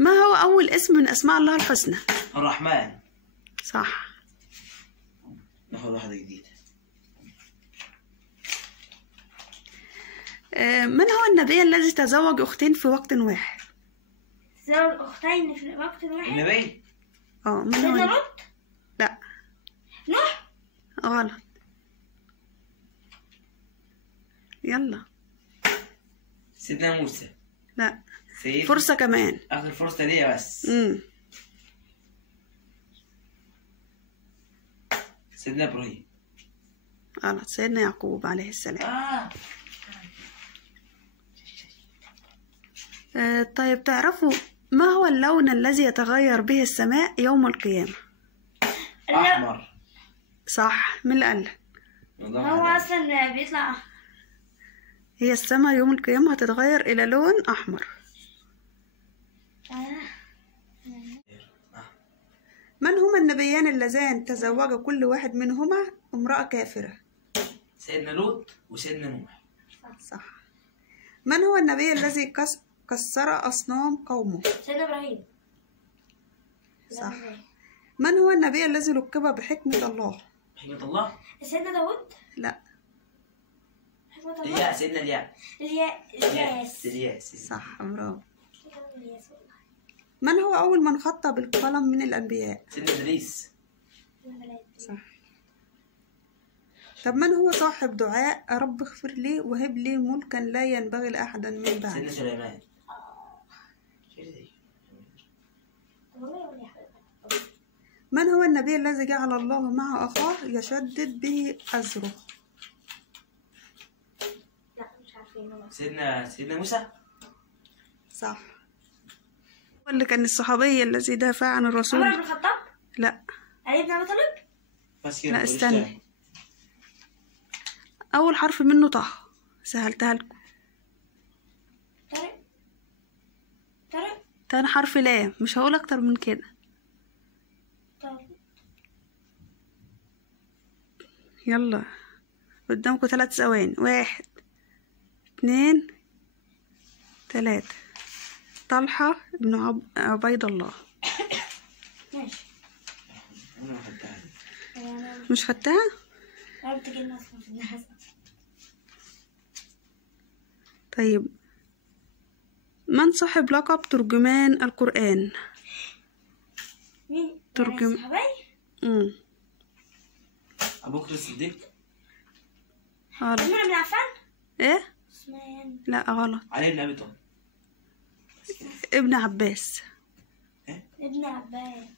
ما هو أول اسم من أسماء الله الحسنى؟ الرحمن. صح. ناخد واحدة جديدة. من هو النبي الذي تزوج أختين في وقت واحد؟ تزوج أختين في وقت واحد؟ النبي. من سيدنا هو؟ لوط؟ لا. نوح؟ غلط. يلا. سيدنا موسى. لا. سيد. فرصة كمان. آخر فرصة ليا بس. سيدنا إبراهيم. غلط. سيدنا يعقوب عليه السلام. طيب تعرفوا ما هو اللون الذي يتغير به السماء يوم القيامة؟ أحمر. صح. مين اللي قالك؟ هو أصلا بيطلع. هي السماء يوم القيامة هتتغير إلى لون أحمر. من هما النبيان اللذان تزوج كل واحد منهما امرأة كافرة؟ سيدنا لوط وسيدنا نوح. صح. من هو النبي الذي كسر أصنام قومه؟ سيدنا إبراهيم. صح. من هو النبي الذي لقب بحكمة الله؟ حكمة الله. سيدنا داود؟ لا. حكمة الله. الياء. سيدنا الياء. الياس. صح. برافو. من هو أول من خط بالقلم من الأنبياء؟ سيدنا إدريس. صح. طب من هو صاحب دعاء رب اغفر لي وهب لي ملكا لا ينبغي لأحد من بعد؟ سيدنا سليمان. من هو النبي الذي جعل الله معه أخاه يشدد به أزره؟ لا مش عارفين. سيدنا موسى. صح. هو اللي كان الصحابي الذي دافع عن الرسول. عمر بن الخطاب؟ لا. علي بن أبي طالب؟ بس كده. لا استنى. أول حرف منه طه. سهلتها لكم. طارق. تاني حرف لام. مش هقول أكتر من كده. يلا قدامكم 3 ثواني. 1 2 3. طلحة بن عبيد الله. ماشي. أنا ما خدتها. مش خدتها؟ طيب من صاحب لقب ترجمان القرآن؟ مين؟ أبو بكر الصديق. غلط. عمر بن عفان؟ ايه؟ عثمان. لا غلط. علي بن أبي طالب. ابن عباس. ابن عباس.